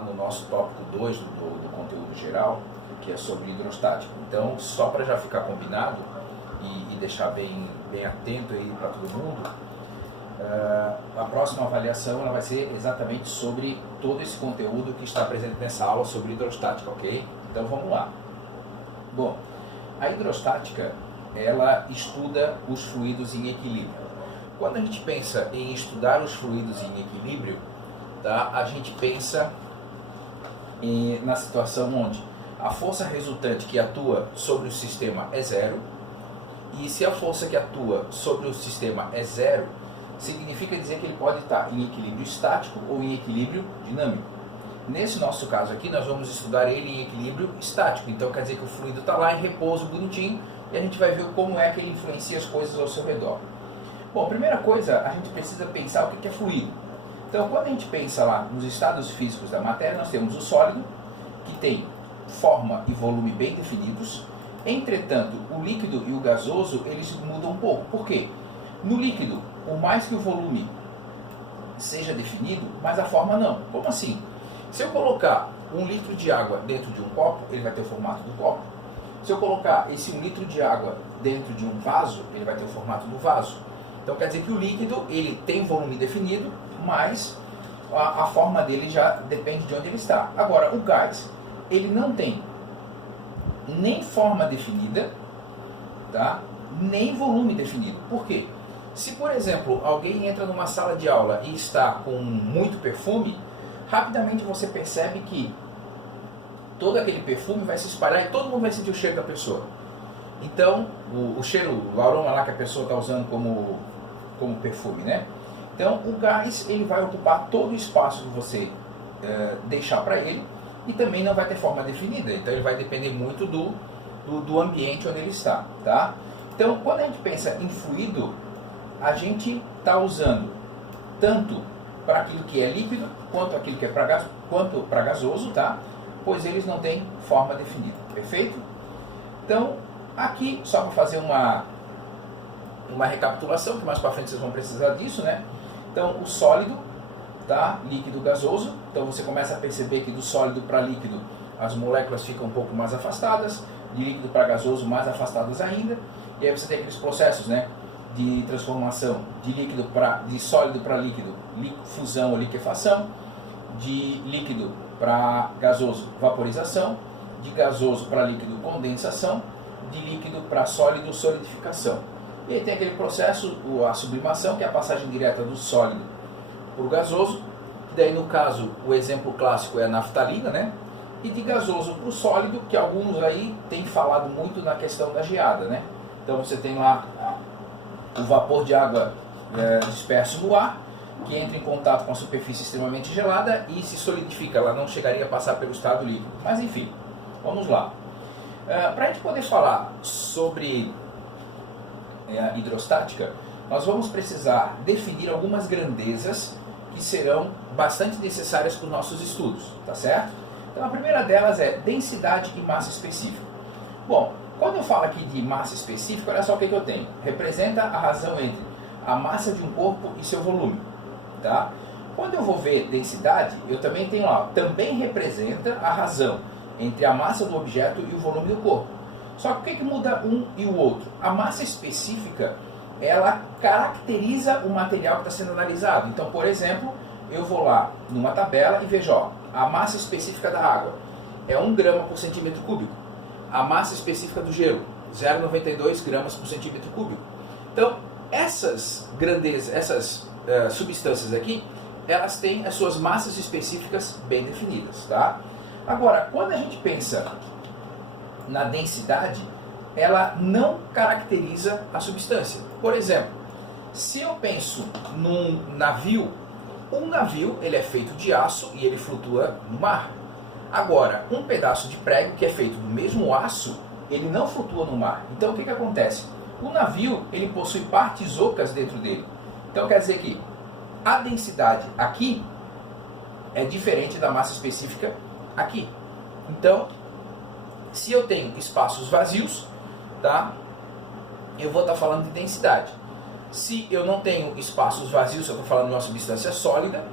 lá no nosso tópico 2 do conteúdo geral, que é sobre hidrostática. Então, só para já ficar combinado e deixar bem atento aí para todo mundo, a próxima avaliação ela vai ser exatamente sobre todo esse conteúdo que está presente nessa aula sobre hidrostática, ok? Então vamos lá. Bom, a hidrostática ela estuda os fluidos em equilíbrio. Quando a gente pensa em estudar os fluidos em equilíbrio, tá, a gente pensa na situação onde a força resultante que atua sobre o sistema é zero, e se a força que atua sobre o sistema é zero, significa dizer que ele pode estar em equilíbrio estático ou em equilíbrio dinâmico. Nesse nosso caso aqui, nós vamos estudar ele em equilíbrio estático, então quer dizer que o fluido está lá em repouso bonitinho, e a gente vai ver como é que ele influencia as coisas ao seu redor. Bom, primeira coisa, a gente precisa pensar o que é fluido. Então, quando a gente pensa lá nos estados físicos da matéria, nós temos o sólido, que tem forma e volume bem definidos. Entretanto, o líquido e o gasoso, eles mudam um pouco. Por quê? No líquido, por mais que o volume seja definido, mas a forma não. Como assim? Se eu colocar 1 litro de água dentro de um copo, ele vai ter o formato do copo. Se eu colocar esse 1 litro de água dentro de um vaso, ele vai ter o formato do vaso. Então quer dizer que o líquido ele tem volume definido, mas a forma dele já depende de onde ele está. Agora, o gás, ele não tem nem forma definida, tá? Nem volume definido. Por quê? Se, por exemplo, alguém entra numa sala de aula e está com muito perfume, rapidamente você percebe que todo aquele perfume vai se espalhar e todo mundo vai sentir o cheiro da pessoa. Então, o cheiro, o aroma lá que a pessoa está usando como perfume, né? Então, o gás ele vai ocupar todo o espaço que você deixar para ele e também não vai ter forma definida. Então, ele vai depender muito do ambiente onde ele está, tá? Então, quando a gente pensa em fluido, a gente está usando tanto para aquilo que é líquido, quanto aquilo que é para gasoso, tá? Pois eles não têm forma definida, perfeito? Então, aqui, só para fazer uma recapitulação, que mais para frente vocês vão precisar disso, né? Então, o sólido, tá? Líquido, gasoso. Então, você começa a perceber que do sólido para líquido, as moléculas ficam um pouco mais afastadas, de líquido para gasoso, mais afastadas ainda. E aí você tem aqueles processos, né? De transformação de sólido para líquido, fusão ou liquefação, de líquido para gasoso, vaporização, de gasoso para líquido, condensação, de líquido para sólido, solidificação. E aí tem aquele processo, a sublimação, que é a passagem direta do sólido para o gasoso, que daí no caso, o exemplo clássico é a naftalina, né? E de gasoso para o sólido, que alguns aí têm falado muito na questão da geada, né? Então você tem lá o vapor de água disperso no ar, que entra em contato com a superfície extremamente gelada e se solidifica, ela não chegaria a passar pelo estado líquido. Mas enfim, vamos lá. Para a gente poder falar sobre a hidrostática, nós vamos precisar definir algumas grandezas que serão bastante necessárias para os nossos estudos, tá certo? Então a primeira delas é densidade e massa específica. Bom, quando eu falo aqui de massa específica, olha só o que eu tenho. Representa a razão entre a massa de um corpo e seu volume, tá? Quando eu vou ver densidade, eu também tenho lá, também representa a razão entre a massa do objeto e o volume do corpo. Só que o que muda um e o outro? A massa específica, ela caracteriza o material que está sendo analisado. Então, por exemplo, eu vou lá numa tabela e vejo, ó, a massa específica da água é 1 grama por centímetro cúbico. A massa específica do gelo, 0,92 gramas por centímetro cúbico. Então, essas grandezas, essas substâncias aqui, elas têm as suas massas específicas bem definidas, tá? Agora, quando a gente pensa na densidade, ela não caracteriza a substância. Por exemplo, se eu penso num navio, um navio ele é feito de aço e ele flutua no mar. Agora, um pedaço de prego que é feito do mesmo aço, ele não flutua no mar. Então, o que acontece? O navio ele possui partes ocas dentro dele. Então, quer dizer que a densidade aqui é diferente da massa específica aqui. Então, se eu tenho espaços vazios, tá? Eu vou estar falando de densidade. Se eu não tenho espaços vazios, se eu estou falando de uma substância sólida,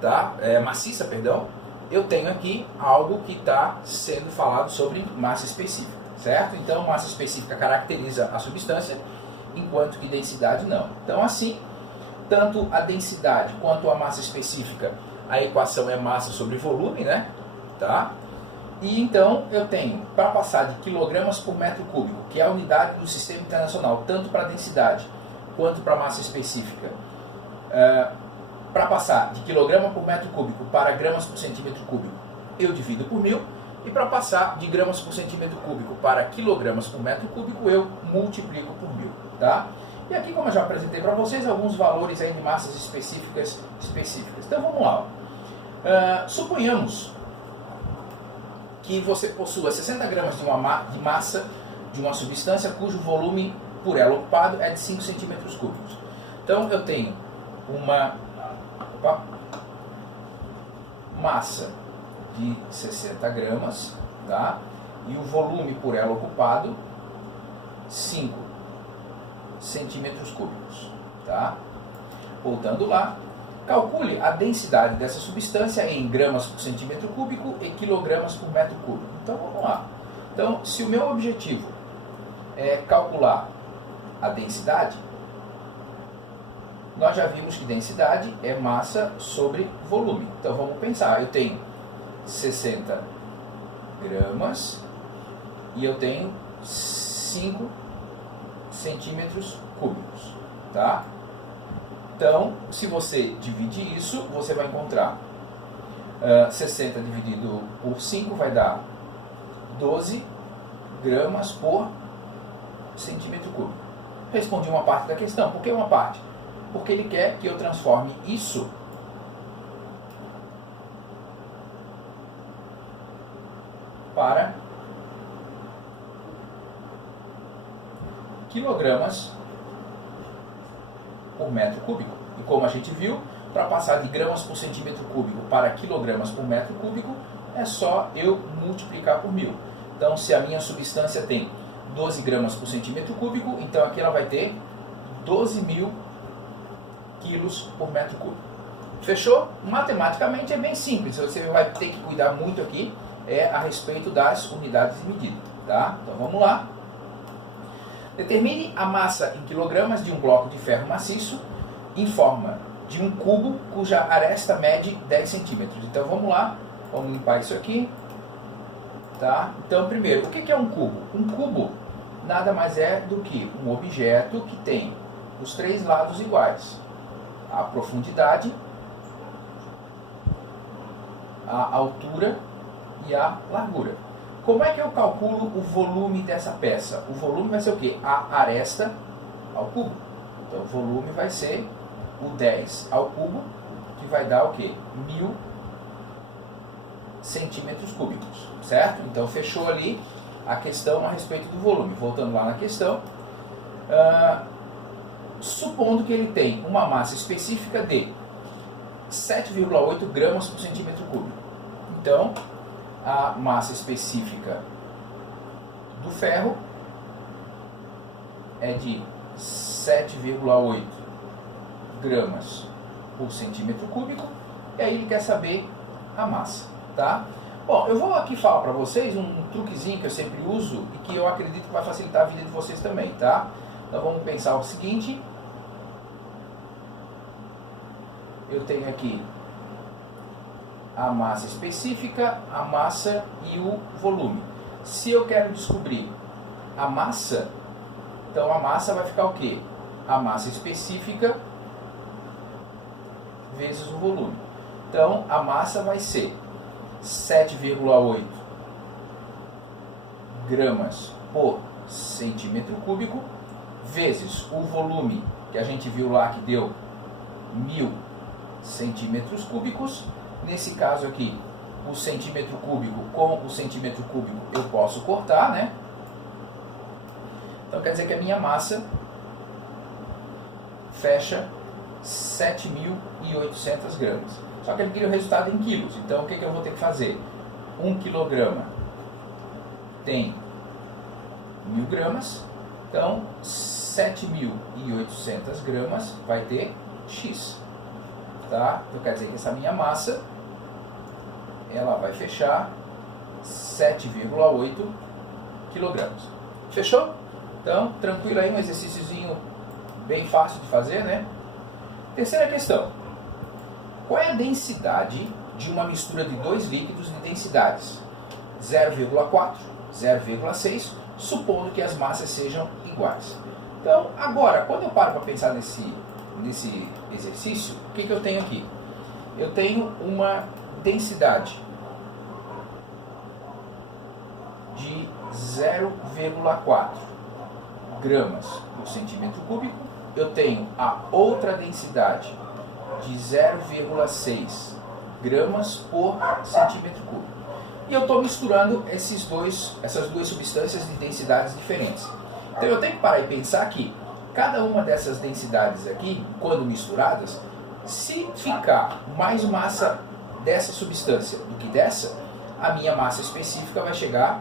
tá? Maciça, perdão, eu tenho aqui algo que está sendo falado sobre massa específica, certo? Então, massa específica caracteriza a substância, enquanto que densidade não. Então, assim, tanto a densidade quanto a massa específica, a equação é massa sobre volume, né? Tá? E então eu tenho, para passar de quilogramas por metro cúbico, que é a unidade do sistema internacional, tanto para densidade quanto para massa específica, para passar de quilograma por metro cúbico para gramas por centímetro cúbico, eu divido por 1000, e para passar de gramas por centímetro cúbico para quilogramas por metro cúbico, eu multiplico por 1000, tá? E aqui, como eu já apresentei para vocês, alguns valores aí de massas específicas. Então vamos lá. Suponhamos que você possua 60 gramas de massa de uma substância cujo volume por ela ocupado é de 5 centímetros cúbicos. Então eu tenho uma massa de 60 gramas, tá? E o volume por ela ocupado 5 centímetros cúbicos, tá? Voltando lá, calcule a densidade dessa substância em gramas por centímetro cúbico e quilogramas por metro cúbico. Então vamos lá. Então, se o meu objetivo é calcular a densidade, nós já vimos que densidade é massa sobre volume. Então vamos pensar, eu tenho 60 gramas e eu tenho 5 centímetros cúbicos, tá? Então, se você dividir isso, você vai encontrar 60 dividido por 5 vai dar 12 gramas por centímetro cúbico. Respondi uma parte da questão. Por que uma parte? Porque ele quer que eu transforme isso para quilogramas por metro cúbico. E como a gente viu, para passar de gramas por centímetro cúbico para quilogramas por metro cúbico, é só eu multiplicar por 1000. Então, se a minha substância tem 12 gramas por centímetro cúbico, então aqui ela vai ter 12.000 quilos por metro cúbico. Fechou? Matematicamente é bem simples, você vai ter que cuidar muito aqui a respeito das unidades de medida, tá? Então vamos lá. Determine a massa em quilogramas de um bloco de ferro maciço em forma de um cubo cuja aresta mede 10 centímetros. Então vamos lá, vamos limpar isso aqui. Tá? Então primeiro, o que é um cubo? Um cubo nada mais é do que um objeto que tem os três lados iguais. A profundidade, a altura e a largura. Como é que eu calculo o volume dessa peça? O volume vai ser o quê? A aresta ao cubo. Então o volume vai ser o 10 ao cubo, que vai dar o quê? 1000 centímetros cúbicos, certo? Então fechou ali a questão a respeito do volume. Voltando lá na questão, supondo que ele tem uma massa específica de 7,8 gramas por centímetro cúbico. Então, a massa específica do ferro é de 7,8 gramas por centímetro cúbico, e aí ele quer saber a massa, tá? Bom, eu vou aqui falar para vocês um truquezinho que eu sempre uso e que eu acredito que vai facilitar a vida de vocês também, tá? Então vamos pensar o seguinte. Eu tenho aqui a massa específica, a massa e o volume. Se eu quero descobrir a massa, então a massa vai ficar o quê? A massa específica vezes o volume. Então a massa vai ser 7,8 gramas por centímetro cúbico vezes o volume que a gente viu lá que deu 1000 centímetros cúbicos. Nesse caso aqui, o centímetro cúbico com o centímetro cúbico eu posso cortar, né? Então quer dizer que a minha massa fecha 7.800 gramas. Só que ele queria o resultado em quilos. Então o que eu vou ter que fazer? 1 quilograma tem 1000 gramas. Então 7.800 gramas vai ter X. Tá? Então quer dizer que essa minha massa ela vai fechar 7,8 kg. Fechou? Então, tranquilo aí, um exercíciozinho bem fácil de fazer, né? Terceira questão. Qual é a densidade de uma mistura de dois líquidos de densidades 0,4, 0,6, supondo que as massas sejam iguais? Então, agora, quando eu paro para pensar nesse exercício, o que eu tenho aqui? Eu tenho uma densidade de 0,4 gramas por centímetro cúbico. Eu tenho a outra densidade de 0,6 gramas por centímetro cúbico. E eu estou misturando essas duas substâncias de densidades diferentes. Então eu tenho que parar e pensar que cada uma dessas densidades aqui, quando misturadas, se ficar mais massa dessa substância do que dessa, a minha massa específica vai chegar,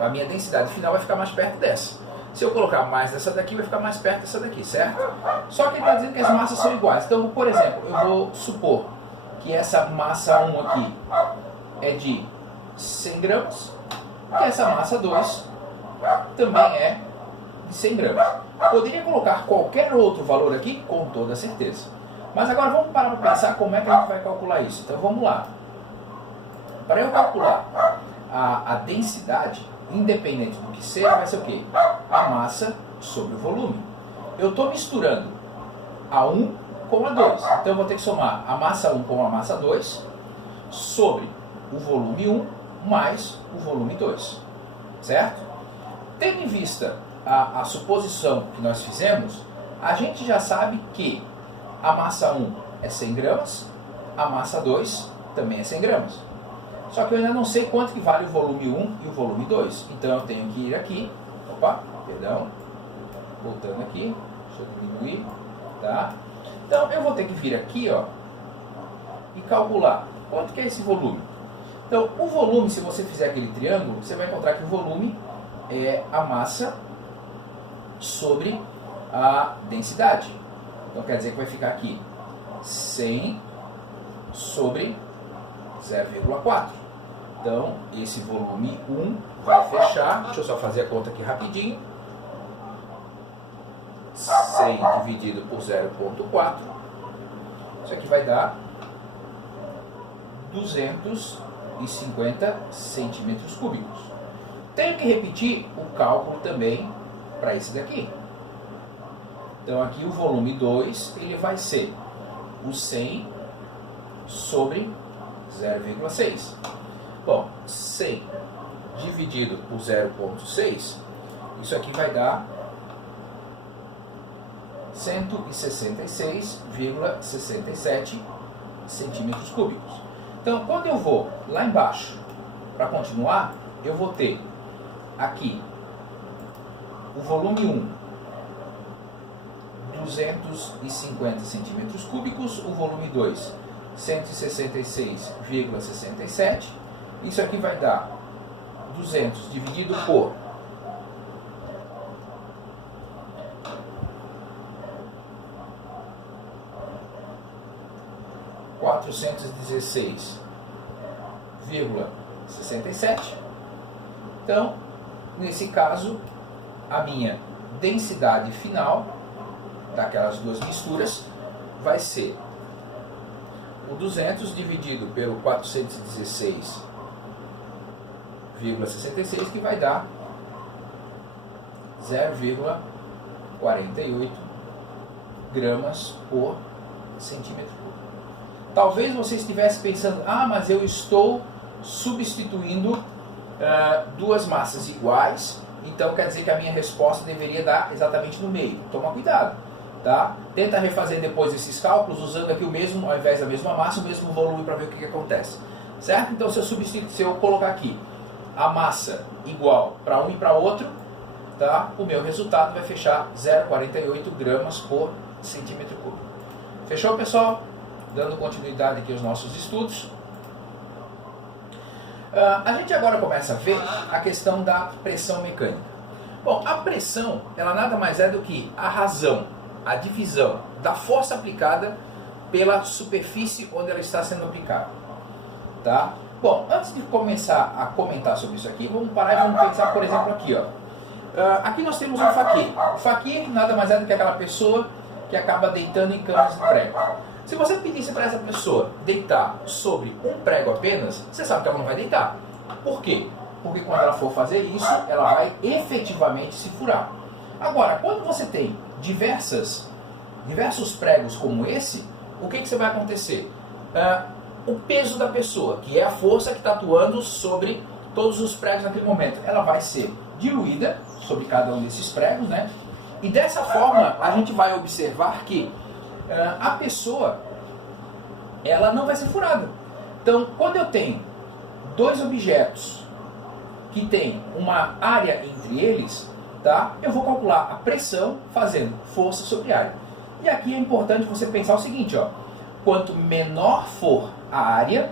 a minha densidade final vai ficar mais perto dessa. Se eu colocar mais dessa daqui, vai ficar mais perto dessa daqui, certo? Só que ele está dizendo que as massas são iguais. Então, por exemplo, eu vou supor que essa massa 1 aqui é de 100 gramas, que essa massa 2 também é de 100 gramas. Poderia colocar qualquer outro valor aqui, com toda certeza. Mas agora vamos parar para pensar como é que a gente vai calcular isso. Então vamos lá. Para eu calcular a densidade, independente do que seja, vai ser o quê? A massa sobre o volume. Eu estou misturando a 1 com a 2. Então eu vou ter que somar a massa 1 com a massa 2 sobre o volume 1 mais o volume 2. Certo? Tendo em vista a suposição que nós fizemos, a gente já sabe que a massa 1 é 100 gramas, a massa 2 também é 100 gramas. Só que eu ainda não sei quanto que vale o volume 1 e o volume 2. Então eu tenho que ir aqui, voltando aqui, deixa eu diminuir, tá? Então eu vou ter que vir aqui, ó, e calcular quanto que é esse volume. Então o volume, se você fizer aquele triângulo, você vai encontrar que o volume é a massa sobre a densidade. Então quer dizer que vai ficar aqui 100 sobre 0,4. Então esse volume 1 vai fechar, deixa eu só fazer a conta aqui rapidinho, 100 dividido por 0,4, isso aqui vai dar 250 centímetros cúbicos. Tenho que repetir o cálculo também para esse daqui. Então aqui o volume 2 ele vai ser o 100 sobre 0,6. Bom, 100 dividido por 0,6, isso aqui vai dar 166,67 centímetros cúbicos. Então quando eu vou lá embaixo para continuar, eu vou ter aqui o volume 1 250 centímetros cúbicos, o volume 2 166,67. Isso aqui vai dar 200 dividido por 416,67. Então, nesse caso, a minha densidade final daquelas duas misturas vai ser o 200 dividido pelo 416,66, que vai dar 0,48 gramas por centímetro cúbico. Talvez você estivesse pensando, mas eu estou substituindo duas massas iguais, então quer dizer que a minha resposta deveria dar exatamente no meio. Toma cuidado, tá? Tenta refazer depois esses cálculos usando aqui o mesmo, ao invés da mesma massa, o mesmo volume para ver o que acontece, certo? Então se eu colocar aqui a massa igual para um e para outro, tá? O meu resultado vai fechar 0,48 gramas por centímetro cúbico. Fechou, pessoal? Dando continuidade aqui aos nossos estudos. A gente agora começa a ver a questão da pressão mecânica. Bom, a pressão, ela nada mais é do que a razão, a divisão da força aplicada pela superfície onde ela está sendo aplicada. Tá? Bom, antes de começar a comentar sobre isso aqui, vamos parar e vamos pensar, por exemplo, aqui, ó. Aqui nós temos um faquir. O faquir nada mais é do que aquela pessoa que acaba deitando em camas de prego. Se você pedisse para essa pessoa deitar sobre um prego apenas, você sabe que ela não vai deitar. Por quê? Porque quando ela for fazer isso, ela vai efetivamente se furar. Agora, quando você tem diversos pregos como esse, o que você vai acontecer? O peso da pessoa, que é a força que está atuando sobre todos os pregos naquele momento, ela vai ser diluída sobre cada um desses pregos, né? E dessa forma a gente vai observar que a pessoa, ela não vai ser furada. Então, quando eu tenho dois objetos que tem uma área entre eles, tá? Eu vou calcular a pressão fazendo força sobre área. E aqui é importante você pensar o seguinte, ó, quanto menor for a área,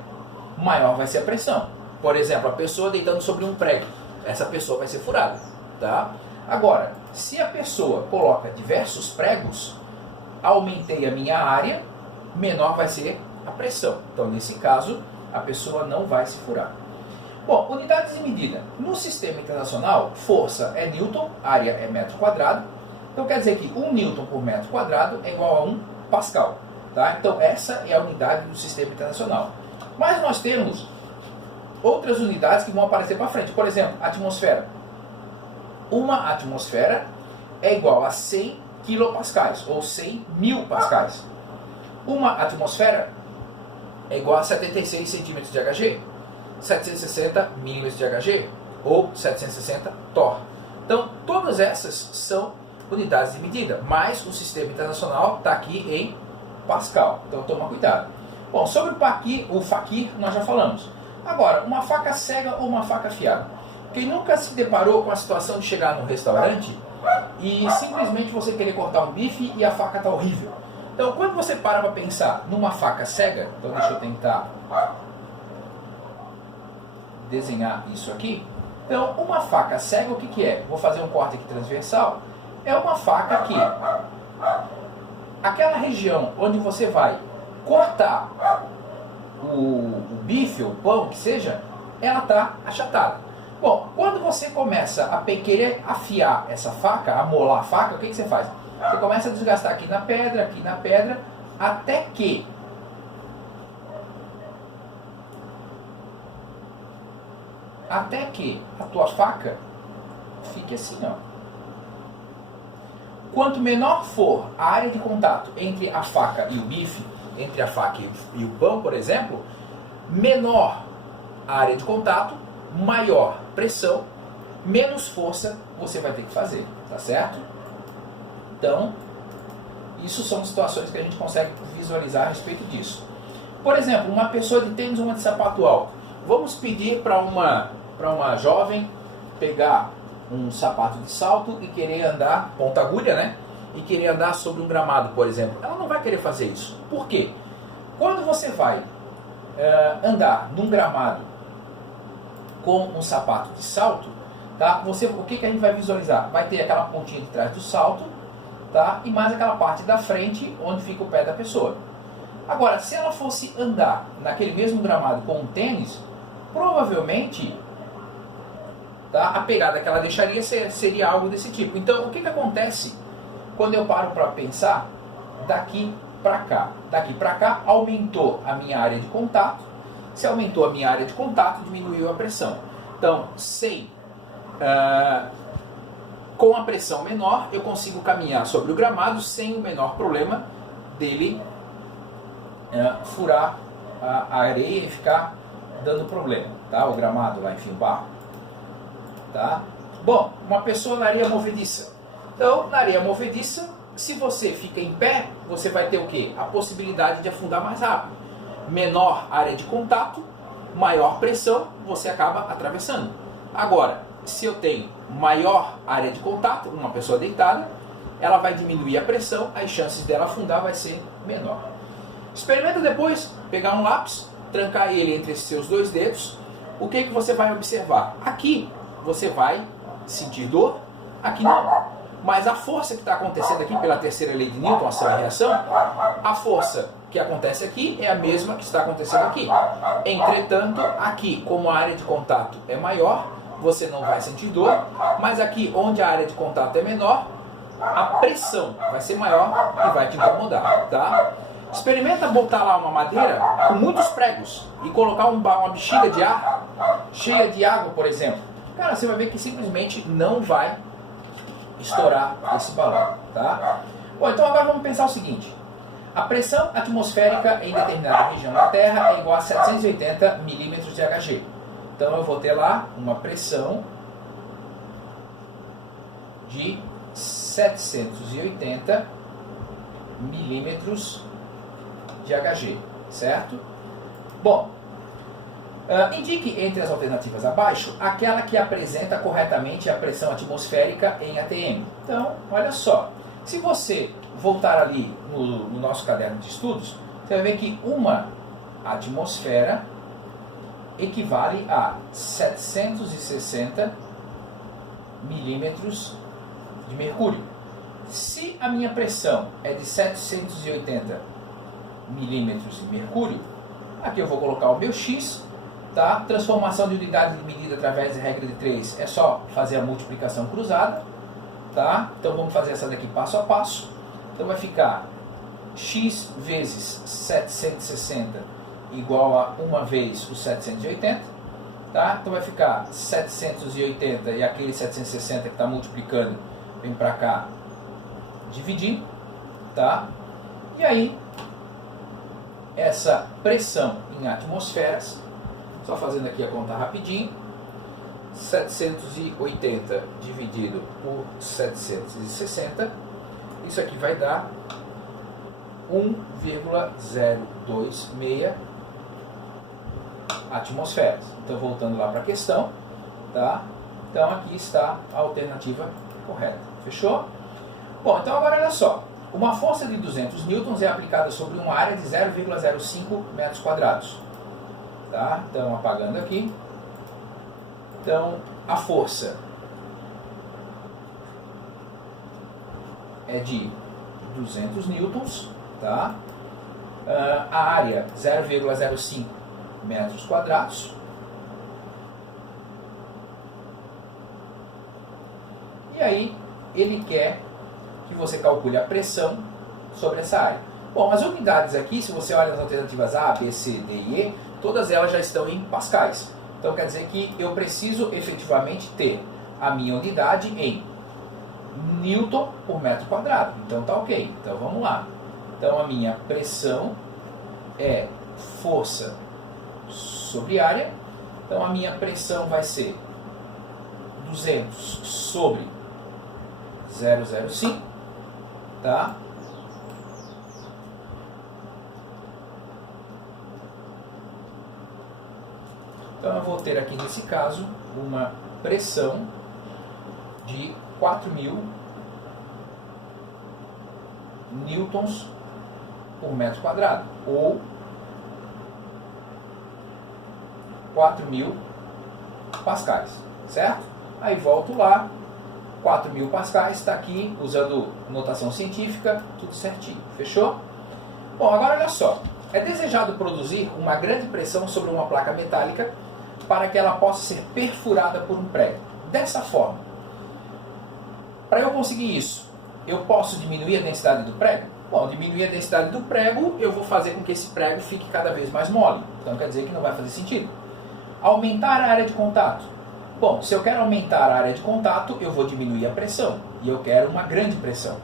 maior vai ser a pressão. Por exemplo, a pessoa deitando sobre um prego, essa pessoa vai ser furada, tá? Agora, se a pessoa coloca diversos pregos, aumentei a minha área, menor vai ser a pressão. Então, nesse caso, a pessoa não vai se furar. Bom, unidades de medida. No sistema internacional, força é Newton, área é metro quadrado. Então, quer dizer que 1 Newton por metro quadrado é igual a 1 Pascal. Tá? Então, essa é a unidade do sistema internacional. Mas nós temos outras unidades que vão aparecer para frente. Por exemplo, atmosfera. Uma atmosfera é igual a 100 kilopascais, ou 100 mil pascais. Uma atmosfera é igual a 76 centímetros de Hg, 760 milímetros de Hg, ou 760 torr. Então, todas essas são unidades de medida, mas o sistema internacional está aqui em Pascal. Então, toma cuidado. Bom, sobre o faquir nós já falamos. Agora, uma faca cega ou uma faca afiada? Quem nunca se deparou com a situação de chegar num restaurante e simplesmente você querer cortar um bife e a faca está horrível? Então, quando você para pensar numa faca cega, então deixa eu tentar desenhar isso aqui. Então, uma faca cega, o que é? Vou fazer um corte aqui transversal. É uma faca que aquela região onde você vai cortar o bife, o pão, que seja, ela está achatada. Bom, quando você começa a querer afiar essa faca, amolar a faca, o que você faz? Você começa a desgastar aqui na pedra, até que a tua faca fique assim, ó. Quanto menor for a área de contato entre a faca e o bife, entre a faca e o pão, por exemplo, menor a área de contato, maior pressão, menos força você vai ter que fazer, tá certo? Então, isso são situações que a gente consegue visualizar a respeito disso. Por exemplo, uma pessoa de tênis ou uma de sapato alto. Vamos pedir para uma jovem pegar um sapato de salto e querer andar, ponta agulha, né? E querer andar sobre um gramado, por exemplo. Ela não vai querer fazer isso. Por quê? Quando você vai andar num gramado com um sapato de salto, tá? O que a gente vai visualizar? Vai ter aquela pontinha de trás do salto, tá? E mais aquela parte da frente onde fica o pé da pessoa. Agora, se ela fosse andar naquele mesmo gramado com um tênis, provavelmente, tá, a pegada que ela deixaria seria algo desse tipo. Então, o que acontece quando eu paro para pensar daqui para cá? Daqui para cá aumentou a minha área de contato. Se aumentou a minha área de contato, diminuiu a pressão. Então, com a pressão menor, eu consigo caminhar sobre o gramado sem o menor problema dele furar a areia e ficar dando problema, tá? O gramado lá, enfim, o barro, tá? Bom, uma pessoa na areia movediça. Então, na areia movediça, se você fica em pé, você vai ter o quê? A possibilidade de afundar mais rápido. Menor área de contato, maior pressão, você acaba atravessando. Agora, se eu tenho maior área de contato, uma pessoa deitada, ela vai diminuir a pressão, as chances dela afundar vai ser menor. Experimenta depois pegar um lápis, trancar ele entre seus dois dedos. O que você vai observar? Aqui você vai sentir dor, aqui não. Mas a força que está acontecendo aqui pela terceira lei de Newton, ação e reação, a força que acontece aqui é a mesma que está acontecendo aqui. Entretanto, aqui, como a área de contato é maior, você não vai sentir dor, mas aqui, onde a área de contato é menor, a pressão vai ser maior e vai te incomodar, tá? Experimenta botar lá uma madeira com muitos pregos e colocar uma bexiga de ar cheia de água, por exemplo. Cara, você vai ver que simplesmente não vai estourar esse balão, tá? Bom, então agora vamos pensar o seguinte. A pressão atmosférica em determinada região da Terra é igual a 780 milímetros de Hg. Então eu vou ter lá uma pressão de 780 milímetros de Hg, certo? Bom, indique entre as alternativas abaixo aquela que apresenta corretamente a pressão atmosférica em atm. Então, olha só, se você voltar ali no nosso caderno de estudos, você vai ver que uma atmosfera equivale a 760 milímetros de mercúrio. Se a minha pressão é de 780 milímetros de mercúrio, aqui eu vou colocar o meu X, tá? Transformação de unidade de medida através da regra de 3 é só fazer a multiplicação cruzada, tá? Então vamos fazer essa daqui passo a passo. Então vai ficar X vezes 760 igual a 1 vez os 780, tá? Então vai ficar 780 e aquele 760 que está multiplicando vem para cá dividir, tá? E aí essa pressão em atmosferas, só fazendo aqui a conta rapidinho, 780 dividido por 760, isso aqui vai dar 1,026 atmosferas. Então voltando lá para a questão, tá? Então aqui está a alternativa correta. Fechou? Bom, então agora olha só. Uma força de 200 newtons é aplicada sobre uma área de 0,05 metros quadrados. Tá? Então, apagando aqui. Então, a força é de 200 newtons. Tá? A área, 0,05 metros quadrados. E aí, ele quer que você calcule a pressão sobre essa área. Bom, as unidades aqui, se você olha as alternativas A, B, C, D e E, todas elas já estão em pascais. Então quer dizer que eu preciso efetivamente ter a minha unidade em Newton por metro quadrado. Então tá ok. Então vamos lá. Então a minha pressão é força sobre área. Então a minha pressão vai ser 200 sobre 0,05, tá? Então eu vou ter aqui nesse caso uma pressão de 4.000 newtons por metro quadrado, ou 4.000 pascais, certo? Aí volto lá, 4.000 pascais, está aqui, usando notação científica, tudo certinho, fechou? Bom, agora olha só, é desejado produzir uma grande pressão sobre uma placa metálica para que ela possa ser perfurada por um prego. Dessa forma, para eu conseguir isso, eu posso diminuir a densidade do prego? Bom, diminuir a densidade do prego, eu vou fazer com que esse prego fique cada vez mais mole, então quer dizer que não vai fazer sentido. Aumentar a área de contato. Bom, se eu quero aumentar a área de contato, eu vou diminuir a pressão. E eu quero uma grande pressão.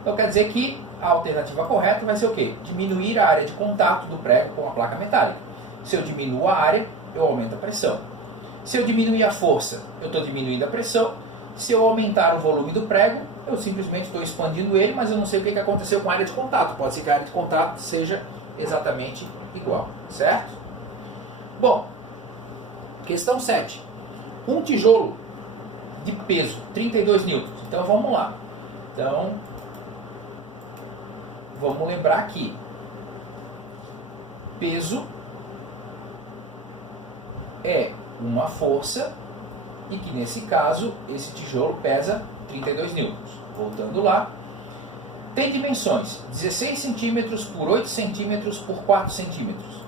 Então quer dizer que a alternativa correta vai ser o quê? Diminuir a área de contato do prego com a placa metálica. Se eu diminuo a área, eu aumento a pressão. Se eu diminuir a força, eu estou diminuindo a pressão. Se eu aumentar o volume do prego, eu simplesmente estou expandindo ele, mas eu não sei o que aconteceu com a área de contato. Pode ser que a área de contato seja exatamente igual, certo? Bom, questão 7. Um tijolo de peso, 32 newtons. Então vamos lá. Então, vamos lembrar aqui. Peso é uma força e que nesse caso esse tijolo pesa 32 newtons. Voltando lá. tem dimensões 16 centímetros por 8 centímetros por 4 centímetros.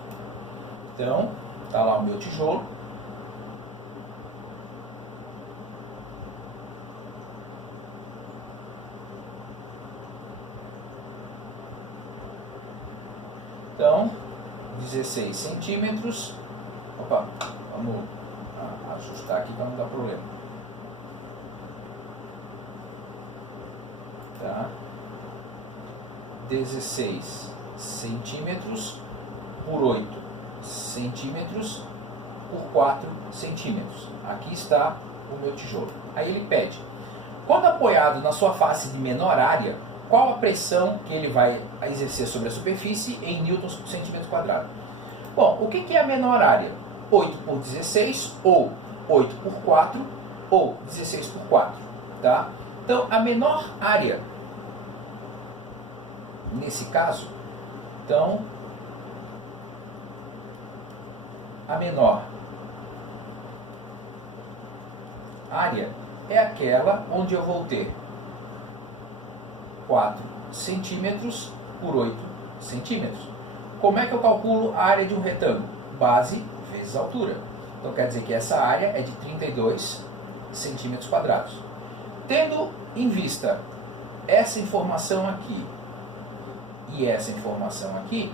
Então, está lá o meu tijolo. Então, 16 centímetros. Opa, vamos ajustar aqui para não dar problema. Tá? 16 centímetros por 8 centímetros por 4 centímetros. Aqui está o meu tijolo. Aí ele pede, quando apoiado na sua face de menor área, qual a pressão que ele vai exercer sobre a superfície em newtons por centímetro quadrado? Bom, o que é a menor área? 8 por 16, ou 8 por 4, ou 16 por 4. Tá? Então, a menor área, nesse caso, então, a menor área é aquela onde eu vou ter 4 centímetros por 8 centímetros. Como é que eu calculo a área de um retângulo? Base vezes altura. Então quer dizer que essa área é de 32 centímetros quadrados. Tendo em vista essa informação aqui e essa informação aqui,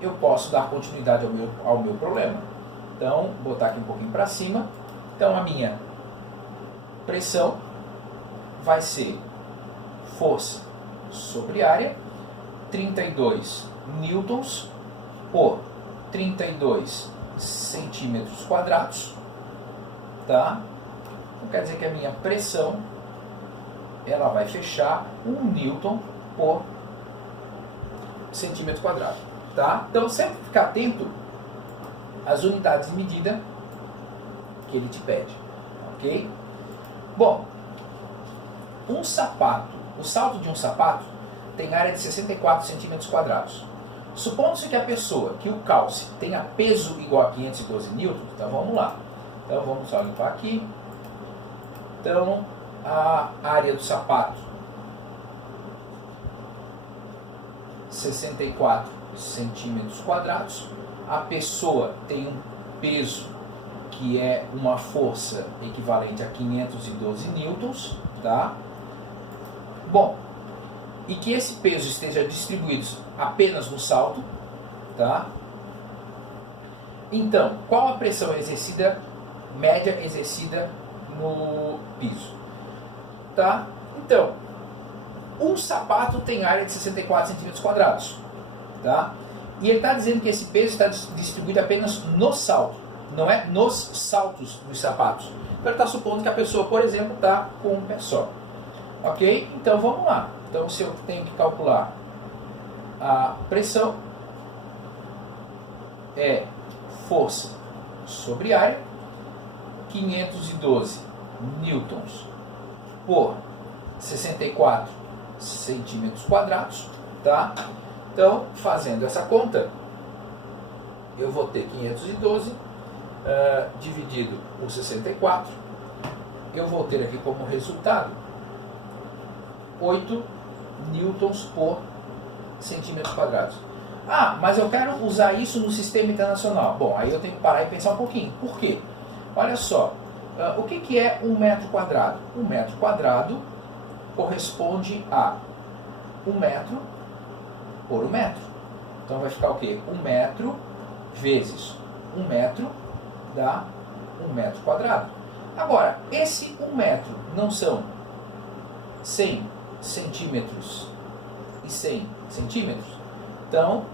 eu posso dar continuidade ao meu problema. Então, botar aqui um pouquinho para cima. Então a minha pressão vai ser força sobre área, 32 newtons por 32 centímetros quadrados, tá? Então quer dizer que a minha pressão ela vai fechar 1 newton por centímetro quadrado, tá? Então sempre ficar atento às unidades de medida que ele te pede, ok? Bom, um sapato, o salto de um sapato tem área de 64 centímetros quadrados. Supondo-se que a pessoa, que o calce tenha peso igual a 512 newtons, então vamos lá. Então vamos só limpar aqui. Então a área do sapato 64 centímetros quadrados. A pessoa tem um peso que é uma força equivalente a 512 newtons, tá? Bom, e que esse peso esteja distribuído apenas no salto, tá? Então, qual a pressão exercida, média exercida no piso, tá? Então, um sapato tem área de 64 centímetros quadrados, tá? E ele está dizendo que esse peso está distribuído apenas no salto, não é nos saltos dos sapatos. Então ele está supondo que a pessoa, por exemplo, está com um pé só. Ok? Então vamos lá. Então se eu tenho que calcular a pressão, é força sobre área, 512 newtons por 64 centímetros quadrados, tá? Então, fazendo essa conta, eu vou ter 512 dividido por 64, eu vou ter aqui como resultado 8 newtons por centímetros quadrados. Ah, mas eu quero usar isso no sistema internacional. Bom, aí eu tenho que parar e pensar um pouquinho. Por quê? Olha só, o que é 1 metro quadrado? 1 metro quadrado corresponde a 1 metro por 1 metro. Então vai ficar o quê? 1 metro vezes 1 metro dá 1 metro quadrado. Agora, esse 1 metro não são 100 centímetros e 100 centímetros? Então,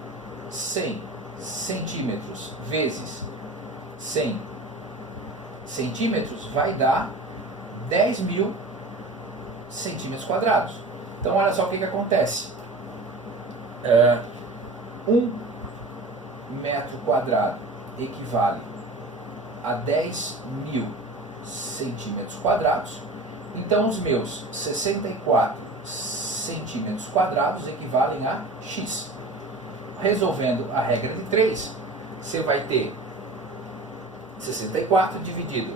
100 centímetros vezes 100 centímetros vai dar 10.000 centímetros quadrados. Então, olha só o que acontece. 1 metro quadrado equivale a 10.000 centímetros quadrados. Então, os meus 64 centímetros quadrados equivalem a x. Resolvendo a regra de 3, você vai ter 64 dividido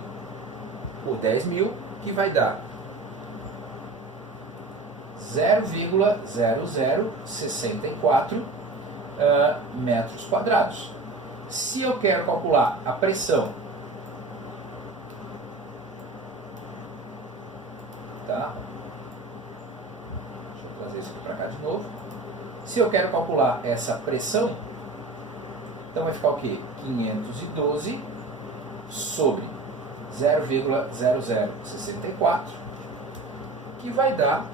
por 10.000, que vai dar 0,0064 metros quadrados. Se eu quero calcular a pressão, tá? Deixa eu trazer isso aqui para cá de novo. Se eu quero calcular essa pressão, então vai ficar o quê? 512 sobre 0,0064, que vai dar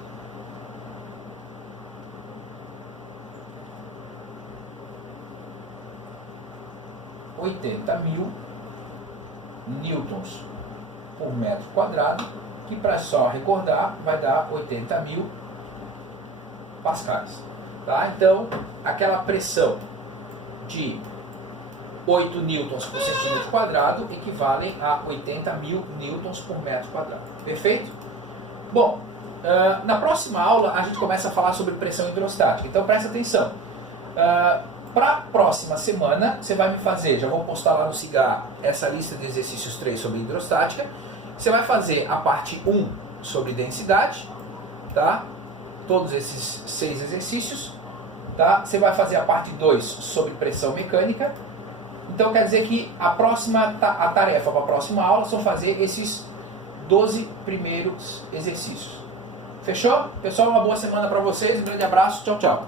80.000 newtons por metro quadrado, que, para só recordar, vai dar 80.000 pascais. Tá? Então, aquela pressão de 8 newtons por centímetro quadrado equivalem a 80.000 newtons por metro quadrado. Perfeito? Bom, na próxima aula a gente começa a falar sobre pressão hidrostática. Então presta atenção. Para a próxima semana, você vai me fazer, já vou postar lá no Cigar, essa lista de exercícios 3 sobre hidrostática. Você vai fazer a parte 1 sobre densidade, tá? Todos esses 6 exercícios. Tá? Você vai fazer a parte 2 sobre pressão mecânica. Então quer dizer que a tarefa para a próxima aula são fazer esses 12 primeiros exercícios. Fechou? Pessoal, uma boa semana para vocês. Um grande abraço. Tchau, tchau.